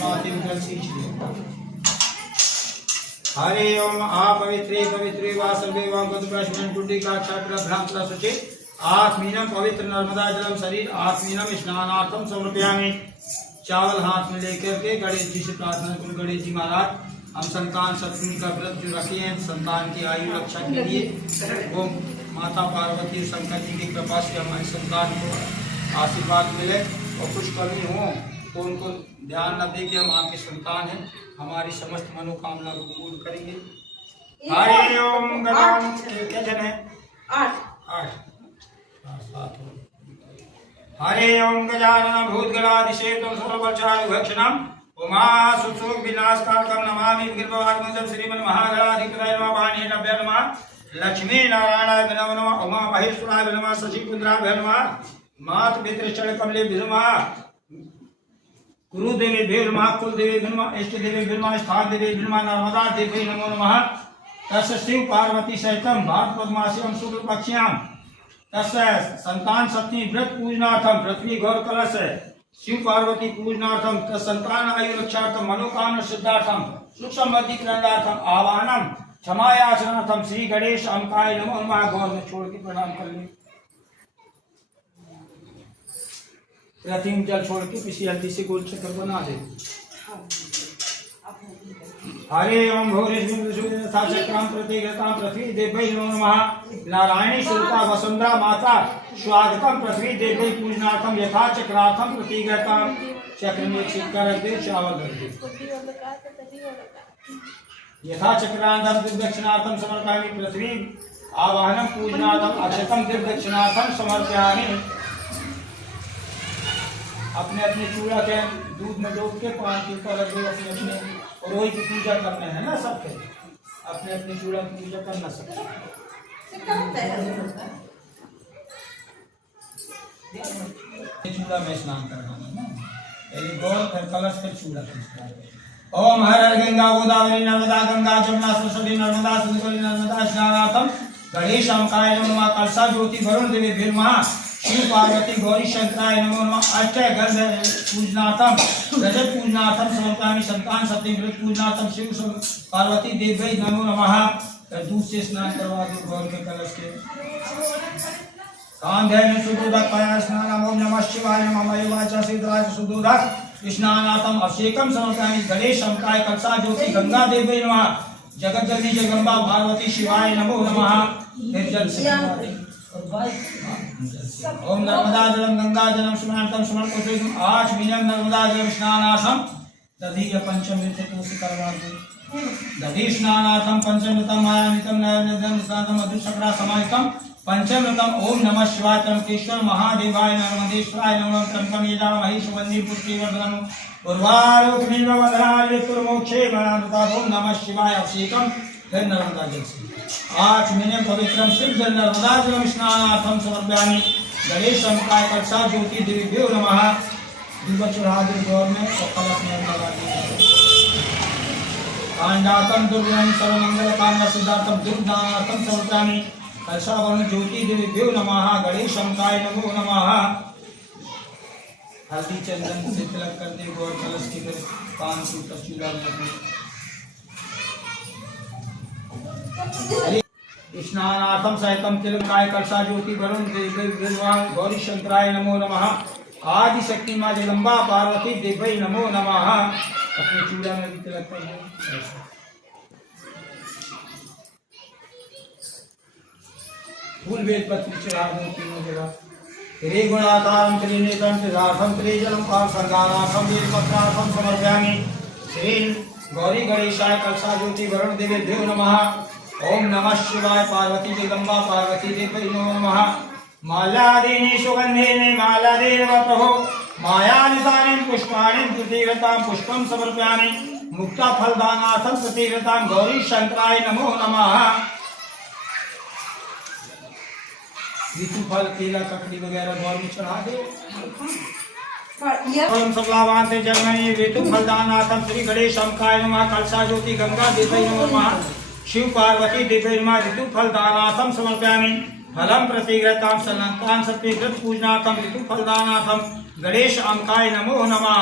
माते जल सींच दे। हरे ओम आ पवित्रे पवित्रे वा सर्वे वा गंधुराश्मन टुंडिका क्षात्र भ्रांतरा शुचि आत्मीनम पवित्र नर्मदा जलम शरीर आत्मीनम स्नानार्थम समर्पयामि। चावल हाथ में लेकर के गणेश जी से प्रार्थना करो, गणेश जी महाराज हम संतान सप्तमी का व्रत जो रखे हैं संतान की आयु रक्षा के लिए, वो माता पार्वती शंकर जी की कृपा से हमारे संतान को आशीर्वाद मिले और कुछ कमी हो तो उनको ध्यान न दे कि हम आपके संतान हैं, हमारी समस्त मनोकामना को पूर्ण करेंगे। हरे ओम गजानन क्या जन है 8 हरे ओम गजानन भूतगणाधिसेवितं सर्वबलचारुभक्षणम् उमा सुसुख विनाशकारकं नमामि गिरिवाग्मजं श्रीमन्महागणाधिपतये नमः वाणीनभ्यो नमः लक्ष्मी नारायणाय नमः उमा महेश्वराय नमः शशिपुत्राय नमः मात पितृचरणकमलेभ्यो नमः गुरुदेवेभ्यो नमः कुलदेवेभ्यो नमः इष्टदेवेभ्यो नमः स्थानदेवेभ्यो नमः नर्मदा देवी नमो नमः। तस्य शिव पार्वती सहितं भात पद्मास्यां शुक्लपक्ष्यां तस्य संतान सप्तमी व्रत पूजनार्थम पृथ्वी गौर कलश शिव पार्वती पूजनार्थम तत्संतान आयु रक्षार्थम मनोकामना सिद्धार्थम सुख समृद्धि प्रदार्थम आवाहनम क्षमायाचनार्थम श्री गणेश अम्काय नमो नमः। गौर में छोड़ के प्रणाम कर ले, प्रतिम जल छोड़ के किसी हल्दी से गोल चक्कर बना दे। हरे ओम चक्रम प्रतिगतां पृथ्वी देवै नमो नमः। नारायणी स्वरूपा वसुंधरा माता स्वागतम पृथ्वी देवै पूजनार्थम यथा चक्रार्थम प्रतिगतां। चक्र में सिक्का रख दे, चावल रख दे। यथा चक्रांतम दिव्यदक्षिणार्थम समर्पयामि पृथ्वी आवाहनम पूजनार्थम अक्षतम दिव्यदक्षिणार्थम समर्पयामि। अपने अपने चूड़ा के दूध में डूब के पान के ऊपर रख दो, अपने अपने और वही की पूजा करना है ना सबके, अपने अपने चूड़ा की पूजा करना सबके। चूड़ा में स्नान करना है ना, पहले गौर फिर कलश फिर चूड़ा खींचना। ओम हर हर गंगा गोदावरी नर्मदा गंगा जमुना सरस्वती नर्मदा सिंधु नर्मदा स्नानार्थम गणेश अम्काय नमः। कलसा ज्योति वरुण देवी नमः शिव पार्वती गौरी शंकराय नमो नमः। अष्टय गंध पूजनार्थम रजत पूजनार्थम समर्पयामि। संतान सप्तमी व्रत पूजनार्थम शिव पार्वती देवै नमो नमः। दूध से स्नान करवा दो गौर के कलश के। कांधेन सुदोदक पाया स्नानम ओम नमः शिवाय नमः वाचा सिद्धाय सुदोदक स्नानार्थम अभिषेकम समर्पयामि। गणेश अम्काय कलसा ज्योति गंगा देवै नमः। जगत जननी जगदम्बा पार्वती शिवाय नमो नमः। निर्जल से ओम नर्मदा जलम गंगा जलम स्नानार्थम समर्पयामि। 8 मिनट नर्मदा जलम स्नानार्थम दधि पंचम तुलसी करवा दो। दधि स्नानार्थम पंचमृतम मायामितम नैवेद्यम स्नानम मधुशक्रा समाहितम पंचमृतम। ओम नमः शिवाय त्र्यंबकेश्वर महादेवाय नर्मदेश्वराय नमः। त्र्यंबकम यजामहे सुगंधि पुष्टिवर्धनम उर्वारुकमेव वदनाय तुर्मोक्षे मनामृता। ओम नमः शिवाय अभिषेकम फिर नर्मदा जल से 8 मिनट पवित्रम शिव जल नर्मदा जलम स्नानार्थम समर्पयामि। गणेश अम्काय कलसा ज्योति देवीभ्यो नमः। दूध चढ़ा दे गौर में और कलश में लगा दे। कांडातम दुर्गम सर्वमंगल कामना सिद्धार्थम दुर्गार्थम समर्पयामि। कलसा वरुण ज्योति देवीभ्यो नमः। गणेश अम्काय नमो नमः। हल्दी चंदन से तिलक कर दे गौर कलश की फिर पान की चूड़ा में स्नानार्थम सहितम तिलकाय कलसा ज्योति वरुण देवै गौरी शंकराय नमो नमः। आदि शक्ति माँ जगदम्बा पार्वती देवै नमो नमः। अपने चूड़ा में भी तिलक कर दो। फूल बेल पत्र चढ़ा दो तीनों जगह। रे गुणातारम त्रिनेत्रम त्रिधार्थम त्रिजलम पार्षदार्थम बेलपत्रार्थम समर्पयामि। श्री गौरी गणेशाय कलसा ज्योति वरुण देवेभ्यो नमः। ओम नमः शिवाय पार्वती जगदम्बा पार्वती देवै नमो नमः। मालादीनि सुगंधीनि मालादेव प्रभो मायानिसानि पुष्पाणि प्रतिव्रतां पुष्पं समर्पयामि। मुक्ता फलदानार्थं प्रतिव्रतां गौरी शंकराय नमो नमः। ऋतु फल केला ककड़ी वगैरह गौर में चढ़ा दो। ओम सकलावांते जर्मनी ऋतु फलदानार्थं श्री गणेश अम्काय नमः। कलसा ज्योति गंगा देवै नमो नमः। शिव पार्वती देवै नमः। ऋतु फलदानार्थं समर्पयामि। फलम प्रतिग्रतां संतान सप्तमी व्रत पूजनार्थं ऋतु फलदानार्थं गणेश अम्काय नमो नमः।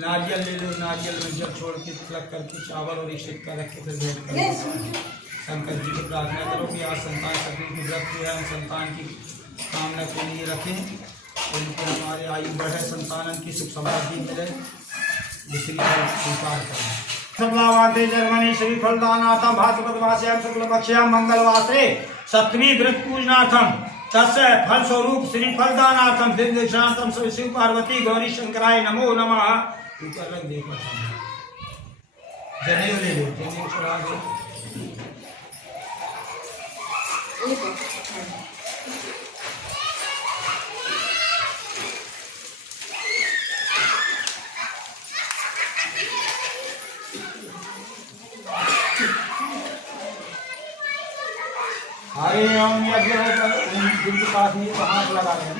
नारियल ले लो, नारियल में जल छोड़ के तिलक करके चावल और एक सिक्का रख के फिर भेंट करो। शंकर जी की प्रार्थना करो कि आज संतान सभी की व्रत जो है संतान की कामना के लिए रखें, उनके हमारे आयु बढ़े, संतानन की सुख समृद्धि मिले, दूसरी स्वीकार करें। शुक्लावाते जर्मनी श्री फलदानाथम भाद्रपदवास्याम शुक्लपक्ष्याम मंगलवासरे सप्तमी व्रत पूजनाथम तस्य फल स्वरूप श्री फलदानाथम दिव्यशांतम शिव पार्वती गौरी शंकराय नमो नमः। ऊपर रख देखो जनेऊ ले लो, जनेऊ चढ़ा दो। हरे ओम यज्ञ जिनके पास नहीं तो हाथ लगा रहे हैं।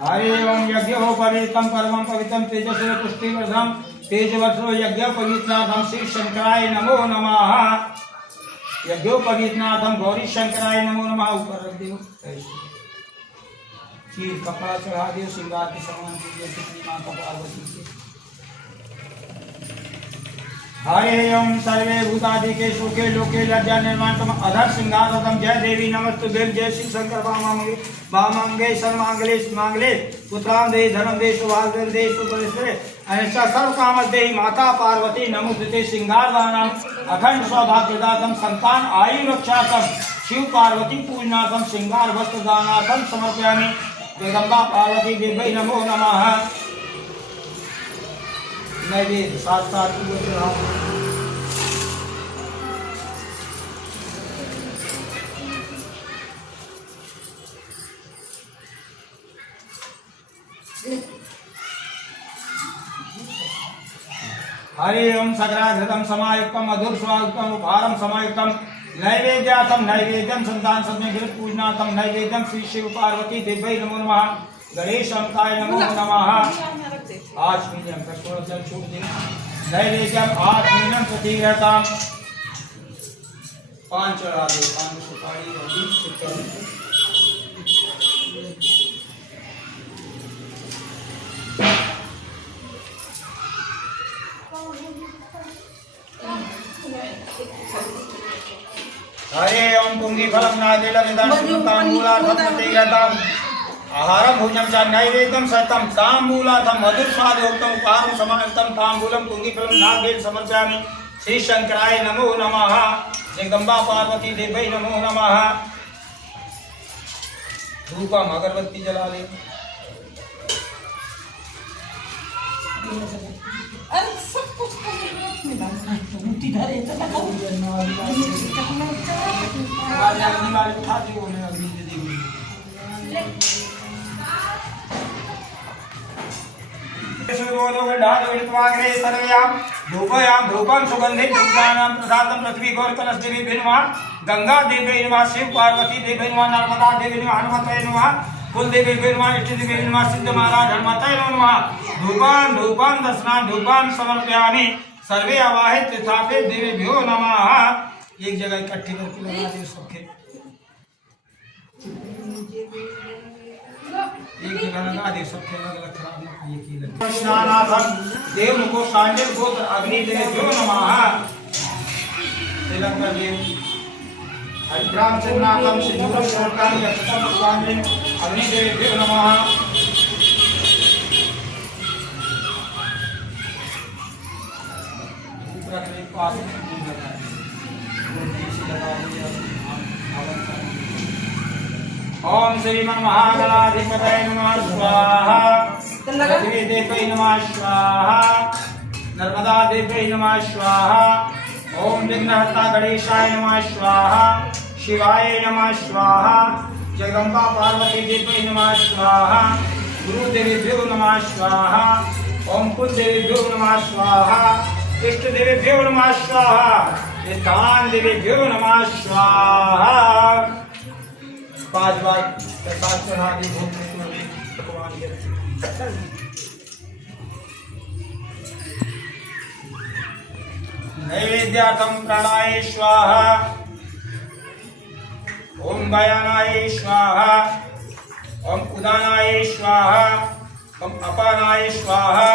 हरे ओम यज्ञ हो पवित्रम परमं पवित्रम तेजस्व पुष्टिवर्धनम तेजवर्षो यज्ञ पवित्रनाथम शिव शंकराय नमो नमः। यज्ञो पवित्रनाथम गौरी शंकराय नमो नमः। ऊपर रख दो, चीर कपड़ा चढ़ा दो, श्रृंगार के सामान दीजिए माता पार्वती के। हरे ओम सर्वे भूतादिके सुखे लोके लज्जा निर्माणतम अधर सिंहासनम जय देवी नमस्तुभ्ये जय शिव शंकर वामांगे सर्वमांगले सुमांगले पुत्रां दे धनम दे सौभाग्यं दे सुपरिश्रे अनिष्टा सर्व कामद देहि माता पार्वती नमोस्तुते सिंहासनाम अखंड सौभाग्यदातम संतान आयु रक्षातम शिव पार्वती पूजनाथम सिंगार वस्त्र दानाथम समर्पयामि। जगदम्बा पार्वती देवी नमो नमः। नैवेद्य साथ साथ हरे ओम सगराघृतम समायुक्तम मधुर स्वायुक्तम उपहारम समायुक्तम नैवेद्यातम नैवेद्यम संतान सद्य पूजनातम नैवेद्यम श्री शिव पार्वती देवी नमो नमः। गणेश अंकाय नमो नमः। आज मीनम प्रश्न जल छोड़ दे नैवेद्यम आज मीनम प्रतीरताम पान चढ़ा दो, पान सुपारी और दीप सिक्का। हरे ओम पुंगी फलम नादेलविदं तांबूलार्थं प्रतीरताम आहारं भोजनं च नैवेद्यं सहितं तांबूलार्थं मधुर स्वादयुक्तं उपहारं समायुक्तं तांबूलं पुंगीफलं नागेन समर्पयामि। श्री शंकराय नमो नमः। जगदम्बा पार्वती देवी नमो नमः। धूपम अगरबत्ती जला ले। सब कुछ धरे धूपयाम धूपम सुगंधित धूपानां प्रसादं पृथ्वी गौरकलश देवी नमः। गंगा देवी नमः। शिव पार्वती देवी नमः। नर्मदा देवी नमः। हनुमते नमः। कुल देवी नमः। इष्ट देवी नमः। सिद्ध महाराज हनुमते नमः। धूपं धूपं दर्शनां धूपं समर्पयामि। सर्वे आवाहित स्थापित देवेभ्यो नमः। एक जगह इकट्ठे करके लगा दे सबके, एक जगह लगा दे सबके अलग अलग खराब ना ये की लगे। स्नानार्थम देव को सांडव गोत्र अग्नि देवेभ्यो नमः। तिलक कर देव हरिद्राम चंद्रनाथम सिंधुरम शोकानि अक्षतम पुष्पांजलि अग्नि देवेभ्यो नमः। ओम श्रीमन महागणाधिपतये नमः स्वाहा। पृथ्वी देवी नमः स्वाहा। नर्मदा देवी नमः स्वाहा। ओम विघ्नहर्ता गणेशाय नमः स्वाहा। शिवाय नमः स्वाहा। जगदम्बा पार्वती देवी नमः स्वाहा। गुरु देवीभ्यो नमः स्वाहा। ओम कुल देवीभ्यो नमः स्वाहा। इष्ट देवीभ्यो नमः स्वाहा। स्थान देवीभ्यो नमः स्वाहा। 5 बार प्रसाद चढ़ा दी भगवान के नैवेद्यार्थं प्राणाय स्वाहा। ओम गयानाय स्वाहा। ओम उदानाय स्वाहा, ओम अपानाय स्वाहा,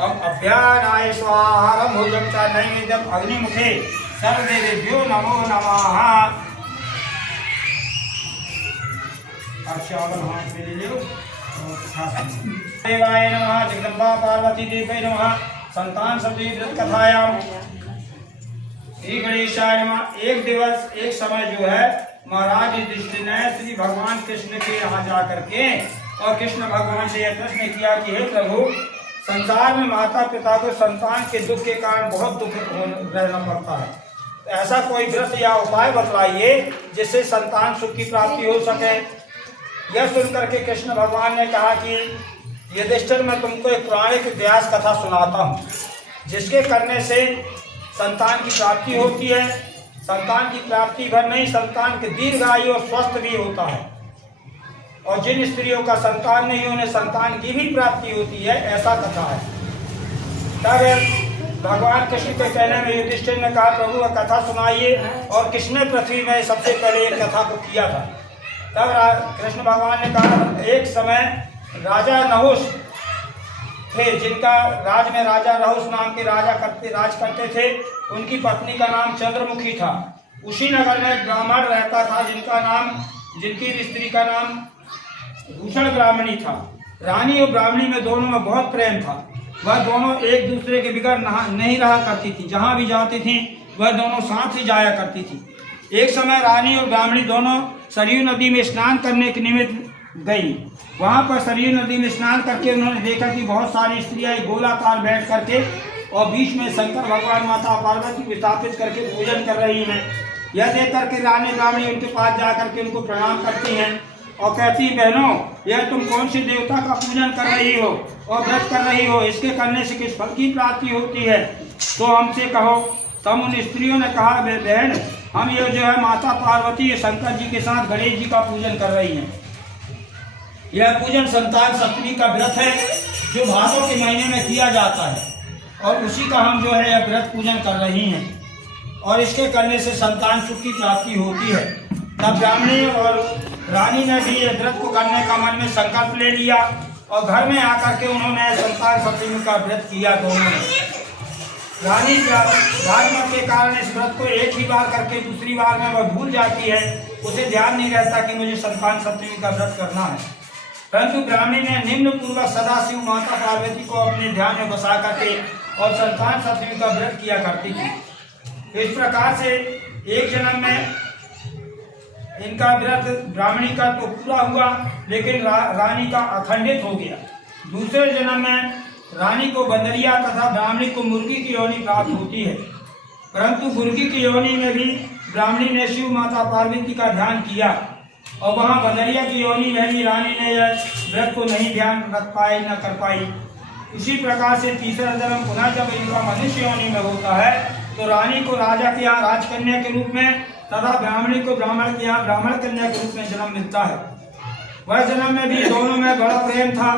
ओम अभ्यानाय स्वाहा। भोजन का नैवेद्यम अग्निमुखे सर्वदेवेभ्यो नमो नमः। अब चावल हाथ में ले लो। देवाय नमः, जगदम्बा पार्वती देवी नमः। संतान सब्जी व्रत कथायाम श्री गणेशाय नमः। एक दिवस एक समय जो है महाराज युधिष्ठिर ने श्री भगवान कृष्ण के यहाँ जाकर के और कृष्ण भगवान से यह प्रश्न किया कि हे प्रभु, संसार में माता पिता को संतान के दुख के कारण बहुत दुख रहना पड़ता है, तो ऐसा कोई व्रत या उपाय बतलाइए जिससे संतान सुख की प्राप्ति हो सके। यह सुनकर के कृष्ण भगवान ने कहा कि युधिष्ठिर, मैं तुमको एक पौराणिक इतिहास कथा सुनाता हूँ जिसके करने से संतान की प्राप्ति होती है। संतान की प्राप्ति भर नहीं, संतान के दीर्घायु और स्वस्थ भी होता है। और जिन स्त्रियों का संतान नहीं उन्हें संतान की भी प्राप्ति होती है, ऐसा कथा है। तब भगवान कृष्ण के कहने में युधिष्ठिर ने कहा, प्रभु वह कथा सुनाइए। और किसने पृथ्वी में सबसे पहले एक कथा को किया था? तब कृष्ण भगवान ने कहा, एक समय राजा नहुष थे, जिनका राज में राजा नहुष नाम के राज करते थे। उनकी पत्नी का नाम चंद्रमुखी था। उसी नगर में ब्राह्मण रहता था जिनकी स्त्री का नाम भूषण ब्राह्मणी था। रानी और ब्राह्मणी में दोनों में बहुत प्रेम था। वह दोनों एक दूसरे के बिगड़ नहीं रहा करती थी। जहाँ भी जाती थी वह दोनों साथ ही जाया करती थी। एक समय रानी और ब्राह्मणी दोनों सरयू नदी में स्नान करने के निमित्त गई। वहाँ पर सरयू नदी में स्नान करके उन्होंने देखा कि बहुत सारी स्त्रियाँ गोलाकार बैठ करके और बीच में शंकर भगवान माता पार्वती को स्थापित करके पूजन कर रही हैं। यह देख करके रानी ब्राह्मणी उनके पास जाकर के उनको प्रणाम करती हैं और कहती, बहनों, यह तुम कौन से देवता का पूजन कर रही हो और व्रत कर रही हो? इसके करने से किस फल की प्राप्ति होती है, तो हमसे कहो। तब उन स्त्रियों ने कहा, बहन, हम ये जो है माता पार्वती शंकर जी के साथ गणेश जी का पूजन कर रही हैं। यह पूजन संतान सप्तमी का व्रत है जो भादों के महीने में किया जाता है और उसी का हम जो है यह व्रत पूजन कर रही हैं और इसके करने से संतान सुख की प्राप्ति होती है। तब ब्राह्मणी और रानी ने भी यह व्रत को करने का मन में संकल्प ले लिया और घर में आकर के उन्होंने संतान सप्तमी का व्रत किया। दोनों ने रानी भागवत के कारण इस व्रत को एक ही बार करके दूसरी बार में वह भूल जाती है। उसे ध्यान नहीं रहता कि मुझे संतान सप्तमी का व्रत करना है। परंतु ब्राह्मणी ने निम्न पूर्वक सदाशिव माता पार्वती को अपने ध्यान में बसा करके और संतान सप्तमी का व्रत किया करती थी। इस प्रकार से एक जन्म में इनका व्रत ब्राह्मणी का तो पूरा हुआ, लेकिन रानी का अखंडित हो गया। दूसरे जन्म में रानी को बंदरिया तथा ब्राह्मणी को मुर्गी की योनि प्राप्त होती है। परंतु मुर्गी की योनि में भी ब्राह्मणी ने शिव माता पार्वती का ध्यान किया और वहाँ बंदरिया की योनि में भी रानी ने यह व्रत को नहीं ध्यान रख पाई, न कर पाई। इसी प्रकार से तीसरा जन्म पुनः जब इनका मनुष्य योनि में होता है तो रानी को राजा के यहाँ राजकन्या के रूप में तथा ब्राह्मणी को ब्राह्मण के यहाँ ब्राह्मण कन्या के रूप में जन्म मिलता है। वह जन्म में भी दोनों में बड़ा प्रेम था।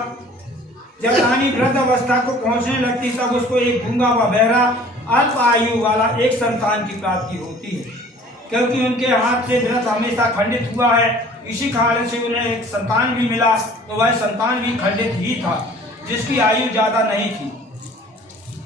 जब रानी वृद्ध अवस्था को पहुंचने लगती तब उसको एक गूंगा व बहरा अल्प आयु वाला एक संतान की प्राप्ति होती है। क्योंकि उनके हाथ से व्रत हमेशा खंडित हुआ है, इसी कारण से उन्हें एक संतान भी मिला, तो वह संतान भी खंडित ही था, जिसकी आयु ज्यादा नहीं थी।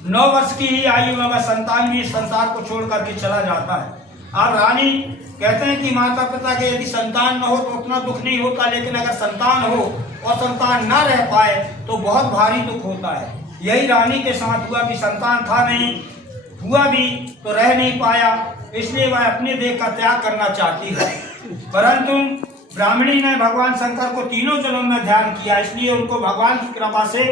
9 वर्ष की ही आयु में वह संतान भी इस संसार को छोड़ करके चला जाता है। अब रानी कहते हैं कि माता पिता के यदि संतान न हो तो उतना दुख नहीं होता, लेकिन अगर संतान हो और संतान न रह पाए तो बहुत भारी दुख होता है। यही रानी के साथ हुआ कि संतान था नहीं, हुआ भी तो रह नहीं पाया, इसलिए वह अपने देह का त्याग करना चाहती है। परंतु ब्राह्मणी ने भगवान शंकर को तीनों जन्म में ध्यान किया, इसलिए उनको भगवान की कृपा से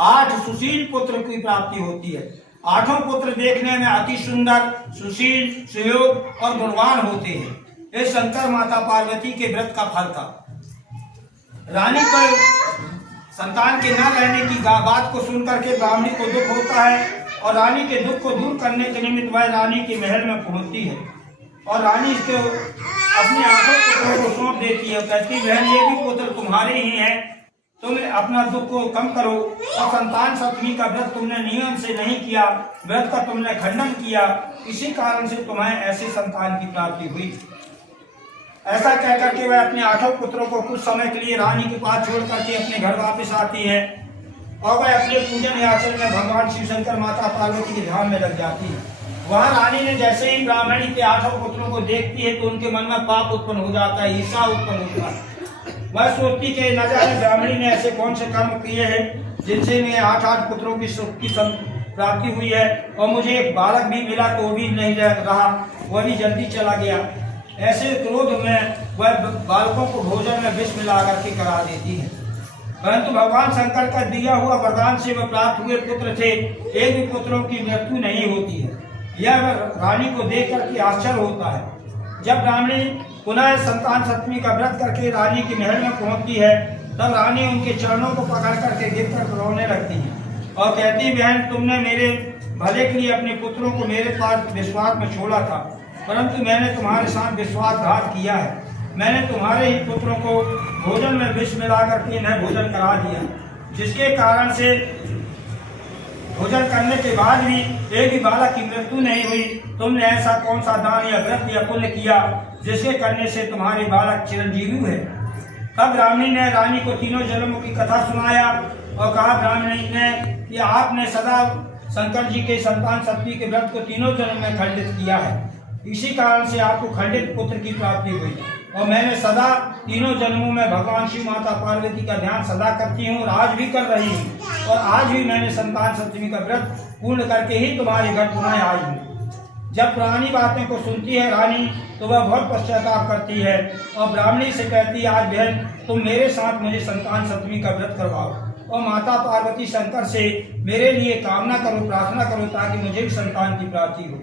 8 सुशील पुत्र की प्राप्ति होती है। 8 पुत्र देखने में अति सुंदर, सुशील, सुयोग और गुणवान होते हैं। ये शंकर माता पार्वती के व्रत का फल था। रानी को संतान के न रहने की बात को सुनकर के ब्राह्मणी को दुख होता है और रानी के दुख को दूर करने के निमित्त वह रानी के महल में पहुंचती है और रानी इसको अपने 8 पुत्रों को सौंप देती है। कहती है, बहन, ये भी पुत्र तुम्हारे ही हैं, तुम अपना दुख को कम करो और संतान सप्तमी का व्रत तुमने नियम से नहीं किया, व्रत का तुमने खंडन किया, इसी कारण से तुम्हें ऐसे संतान की प्राप्ति हुई। ऐसा कह करके वह अपने 8 पुत्रों को कुछ समय के लिए रानी के पास छोड़ करके अपने घर वापस आती है और वह अपने पूजन याचन में भगवान शिव शंकर माता पार्वती के ध्यान में लग जाती है। वहाँ रानी ने जैसे ही ब्राह्मणी के 8 पुत्रों को देखती है तो उनके मन में पाप उत्पन्न हो जाता है, ईर्ष्या उत्पन्न होता है। वह सोचती कि न जाने ब्राह्मणी ने ऐसे कौन से कर्म किए हैं जिनसे मैं 8 पुत्रों की सुख की प्राप्ति हुई है और मुझे एक बालक भी मिला तो वो भी नहीं रहा, वह भी जल्दी चला गया। ऐसे क्रोध में वह बालकों को भोजन में विष मिला करके करा देती है। परंतु भगवान शंकर का दिया हुआ वरदान से वह प्राप्त हुए पुत्र थे, एक भी पुत्रों की मृत्यु नहीं होती है। यह रानी को देख करके आश्चर्य होता है। जब ब्राह्मणी पुनः संतान सप्तमी का व्रत करके रानी के महल में पहुंचती है तब रानी उनके चरणों को पकड़ करके गिर कर रोने लगती है और कहती, बहन तुमने मेरे भले के लिए अपने पुत्रों को मेरे पास विश्वास में छोड़ा था, परंतु मैंने तुम्हारे साथ विश्वासघात किया है। मैंने तुम्हारे ही पुत्रों को भोजन में विष मिला करके इन्हें भोजन करा दिया, जिसके कारण से भोजन करने के बाद भी एक भी बालक की मृत्यु नहीं हुई। तुमने ऐसा कौन सा दान या व्रत या पुण्य किया जिसके करने से तुम्हारे बालक चिरंजीवी हुए? तब ब्राह्मणी ने रानी को तीनों जन्मों की कथा सुनाया और कहा, ब्राह्मणी ने कि आपने सदा शंकर जी के संतान सप्तमी के व्रत को तीनों जन्म में खंडित किया है, इसी कारण से आपको खंडित पुत्र की प्राप्ति हुई और मैंने सदा तीनों जन्मों में भगवान शिव माता पार्वती का ध्यान सदा करती हूँ और आज भी कर रही हूँ और आज भी मैंने संतान सप्तमी का व्रत पूर्ण करके ही तुम्हारे घर पुनः आई हूँ। जब पुरानी बातें को सुनती है रानी तो वह बहुत पश्चाताप करती है और ब्राह्मणी से कहती है, आज बहन तुम मेरे साथ मुझे संतान सप्तमी का व्रत करवाओ और माता पार्वती शंकर से मेरे लिए कामना करो, प्रार्थना करो ताकि मुझे भी संतान की प्राप्ति हो।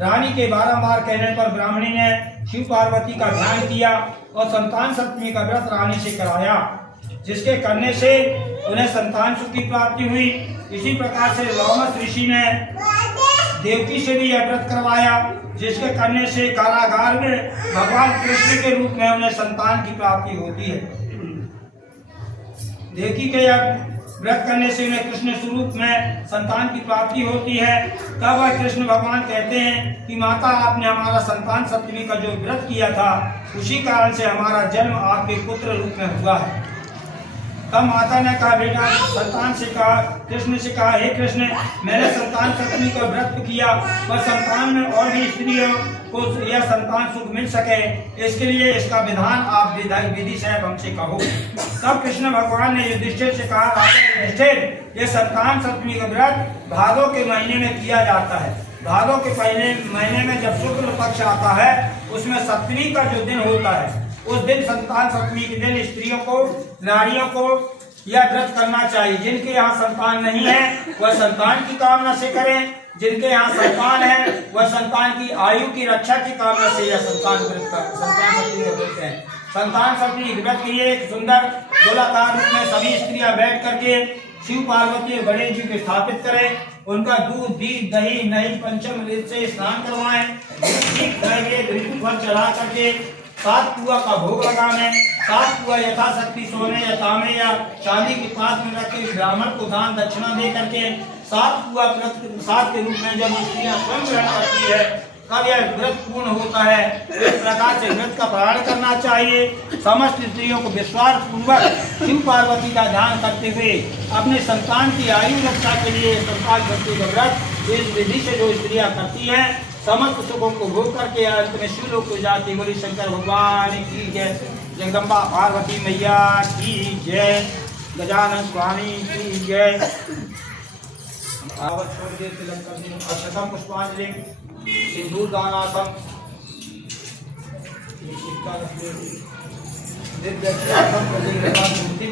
रानी के बारंबार कहने पर ब्राह्मणी ने शिव पार्वती का ध्यान किया और संतान सप्तमी का व्रत रानी से कराया, जिसके करने से उन्हें संतान सुख की प्राप्ति हुई। इसी प्रकार से लौमस ऋषि ने देवकी से भी यह व्रत करवाया, जिसके करने से कारागार में भगवान कृष्ण के रूप में उन्हें संतान की प्राप्ति होती है। देवकी के व्रत करने से उन्हें कृष्ण स्वरूप में संतान की प्राप्ति होती है। तब वह कृष्ण भगवान कहते हैं कि माता आपने हमारा संतान सप्तमी का जो व्रत किया था उसी कारण से हमारा जन्म आपके पुत्र रूप में हुआ है। तब माता ने कहा, बेटा संतान से कहा, कृष्ण से कहा, हे कृष्ण मैंने संतान सप्तमी का व्रत किया पर संतान में और भी स्त्रियों को यह संतान सुख मिल सके, इसके लिए इसका विधान आप विधि से हमसे कहो। तब कृष्ण भगवान ने युधिष्ठिर से कहा, राजा युधिष्ठिर ये संतान सप्तमी का व्रत भादों के महीने में किया जाता है। भादों के पहले महीने में जब शुक्ल पक्ष आता है उसमें सप्तमी का जो दिन होता है उस दिन संतान सप्तमी के दिन स्त्रियों को नारियों को यह व्रत करना चाहिए। जिनके यहाँ संतान नहीं है वह संतान की कामना से करें, जिनके यहाँ संतान है वह संतान की आयु की रक्षा की कामना से यह संतान सप्तमी व्रत है। संतान सप्तमी व्रत के लिए एक सुंदर गोलाकार रूप में सभी स्त्रियां बैठ करके शिव पार्वती और गणेश जी को स्थापित करें, उनका दूध दीप दही नई पंचम से स्नान करवाएं, ऋतु फल चढ़ा करके 7 पुआ का भोग लगाने, 7 पुआ यथाशक्ति सोने या तांबे या चांदी के पात्र में रख के ब्राह्मण को दान दक्षिणा दे करके 7 पुआ प्रसाद के रूप में जब स्त्रियां स्वयं ग्रहण करती है तब यह व्रत पूर्ण होता है। इस प्रकार से व्रत का पालन करना चाहिए। समस्त स्त्रियों को विश्वास पूर्वक शिव पार्वती का ध्यान करते हुए अपने संतान की आयु रक्षा के लिए संतान भक्ति का व्रत इस विधि से जो स्त्रियां करती हैं समस्त सुखों को भोग करके अंत में शिवलोक को जाती। बोली शंकर भगवान की जय, जगदम्बा पार्वती मैया की जय, गजानन स्वामी की जय। अक्षतम पुष्पांजलि सिंदूर दानासम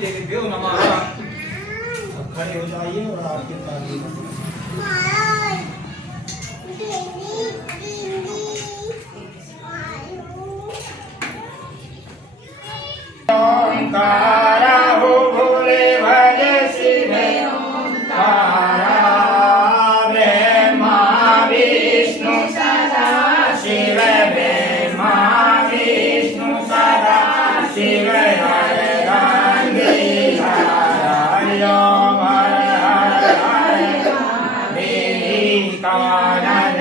देवी नमः। खड़े हो जाइए और आपके ओंकारा हो भोले भले शिव ओंकारा, ब्रह्मा विष्णु सदा शिव, ब्रह्मा विष्णु सदा शिव, हर हरि हरि ओम हर हर हरि कानन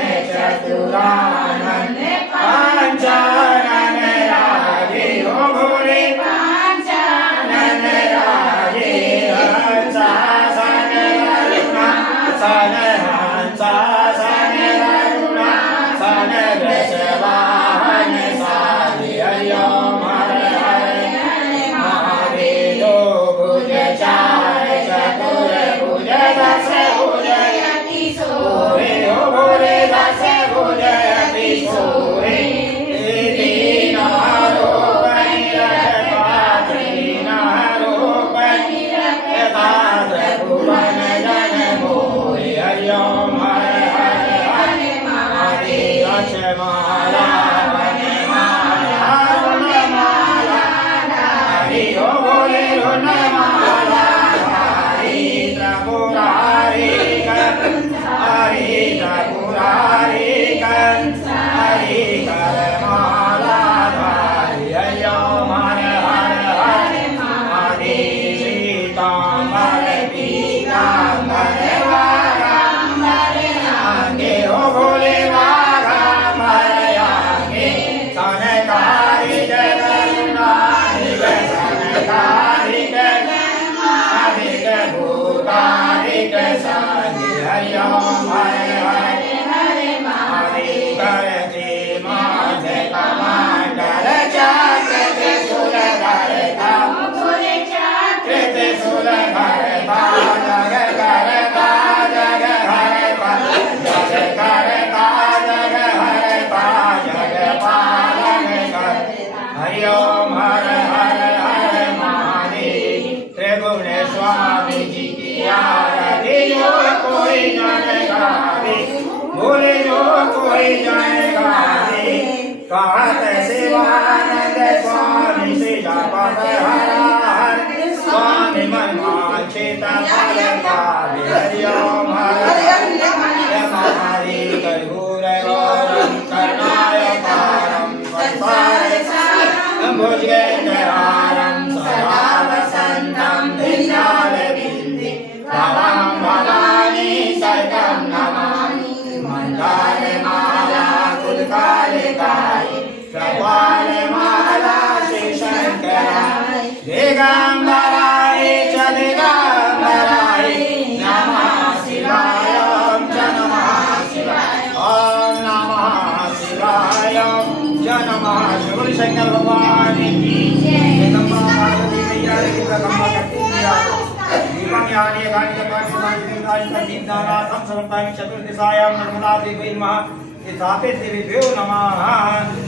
सन हंसा सन गरुड़ा सन वृषवाहन साधि ओम हर हर महावीरो भुज चार चतुर भुज दस भुज अति सोहे हो भोले दस भुज अति सोहे दीन आरोपण रखता दीन आरोपण रखता भुवन जन मोहि हरि ओम हर हर हर महादेव अक्षमाला वनमाला रुणमाला हरि ओ भोले रुणमाला हरि त्रिपुरारी हरि त्रिपुरारी हरि करमाला हरि हरि ओम हर हर हर महादेव सीतांबर पीतांबर वारांबर आगे ओ भोले वारांबर आगे सनकारिक करुणानिक सनकारिक अधिक भूतानिक साधि हरि ओम हर हर महादेव करते माध कमांडल चक्र त्रिशूल धरता कृत शूल धरता जग करता जग हरता जग करता जग हरता जग पालन कर हरि ओम हर हर हर महादेव त्रिगुण स्वामी जी की आरती जो कोई जन गावे बोले जो कोई जन गावे कहत शिवानंद स्वामी श्री जपत हर हर स्वामी मन वांछित फल पावे हरि ओम हर महादेव कर्पूर गौरम करुणावतारम भुजगेन्द्रहारं सदा वसन्तं धियानविन्दे भवं भवानी सहितं नमामि मण्डलमाला कुलकालिकाय प्रवालमाला श्रीशङ्कराय दिगम्बराय च दिगम्बराय नमः शिवाय ॐ च नमः शिवाय ॐ नमः शिवाय ॐ च नमः शिव शंकर भगवान की जगदम्बा पार्वती मैया की जगदम्बा शक्ति मैया दीपं यानि गानि जपानि दीपानि दीपदानाथं सर्वकानि चतुर्दिशायां नर्मदा देवी नमः इतापे देवीभ्यो नमः